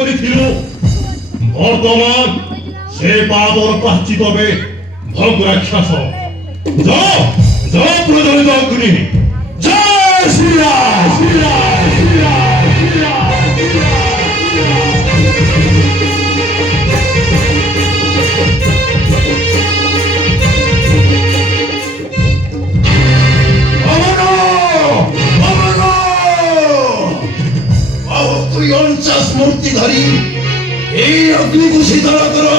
করেছিল বর্তমান সে পাপর প্রাশ্চিত হবে ভোগ রাক্ষস যাও যাও প্রজ্বলিত অগ্নি জয় শ্রীরাম শ্রীরাম শ্রীরাম মূর্তিধারী এই অগ্নিকে শীতল করো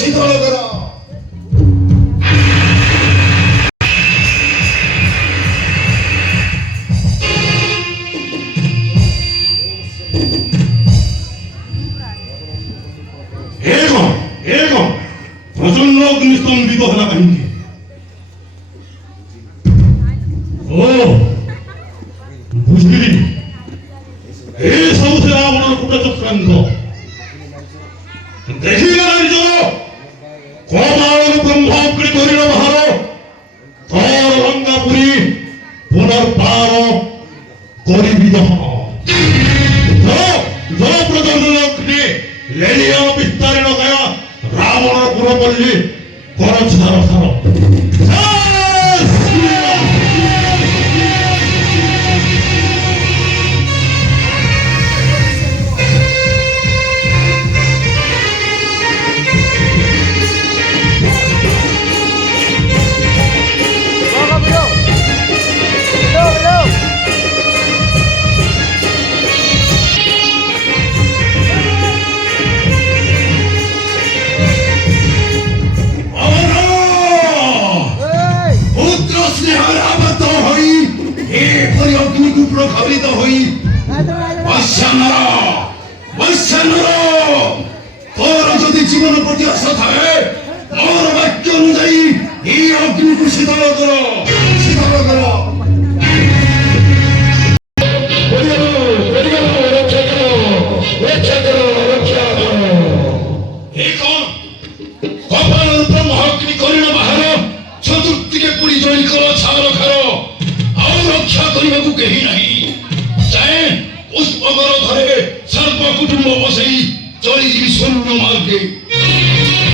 শীতল করো এরকম এরকম প্রচন্ড অগ্নিস্তম্ভিত হলা কাহিনী ও বুঝলি এই সমস্ত রাবণের কুটা চক্রান্ত দেখি নারী কমাল ব্রহ্মগ্রী করিল ভার তর লঙ্কাপুরী পুনর্বার করিবি প্রজন্মগ্নি লেলিয়া বিস্তারিত গয়া রাবণের পুরপল্লী কর ছাড় ছাড় প্রভাবিত হই তোর যদি জীবন প্রতি আশা থাকে মোর বাক্য অনুযায়ী এই অগ্নিকে শীতল করো শীতল করো ব্রহ্মগ্নি করিল বাহার চতুর্দিকে পুরি জড়ি করো ছাগল খার ଆଉ ରକ୍ଷା କରିବାକୁ କେହି ନାହିଁ ଯାଏ ପୁଷ୍ପକର ଧରେ ସର୍ବ କୁଟୁମ୍ବ ବସେଇ ଚଳିଯିବି ଶୂନ୍ୟ ମାର୍ଗେ